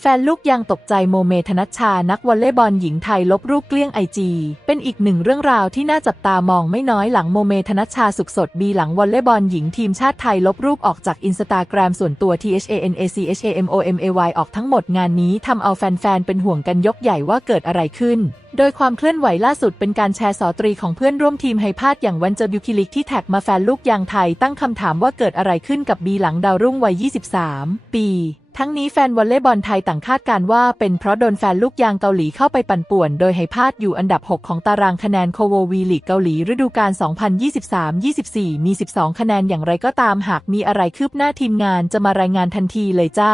แฟนลูกยังตกใจโมเมธนัชชานักวอลเลย์บอลหญิงไทยลบรูปเกลี้ยงไอจีเป็นอีกหนึ่งเรื่องราวที่น่าจับตามองไม่น้อยหลังโมเมธนัชชาสุขสดบีหลังวอลเลย์บอลหญิงทีมชาติไทยลบรูปออกจากอินสตาแกรมส่วนตัว THANACHAMOMAY ออกทั้งหมดงานนี้ทำเอาแฟนๆ เป็นห่วงกันยกใหญ่ว่าเกิดอะไรขึ้น โดยความเคลื่อนไหวล่าสุดเป็นการแชร์สอตรีของเพื่อนร่วมทีมไฮพาดอย่างวันเจอบิวคิลิกที่แท็กมาแฟนลูกยางไทยตั้งคำถามว่าเกิดอะไรขึ้นกับบีหลังดาวรุ่งวัย 23 ปี ทั้งนี้แฟนวอลเลย์บอลไทยต่างคาดการว่าเป็นเพราะโดนแฟนลูกยางเกาหลีเข้าไปปั่นป่วน โดยให้พาดอยู่อันดับ 6 ของตารางคะแนนโคโววีลีกเกาหลีฤดูกาล 2023-24 มี 12 คะแนนอย่างไรก็ตามหากมีอะไรคืบหน้าทีมงานจะมารายงานทันทีเลยจ้า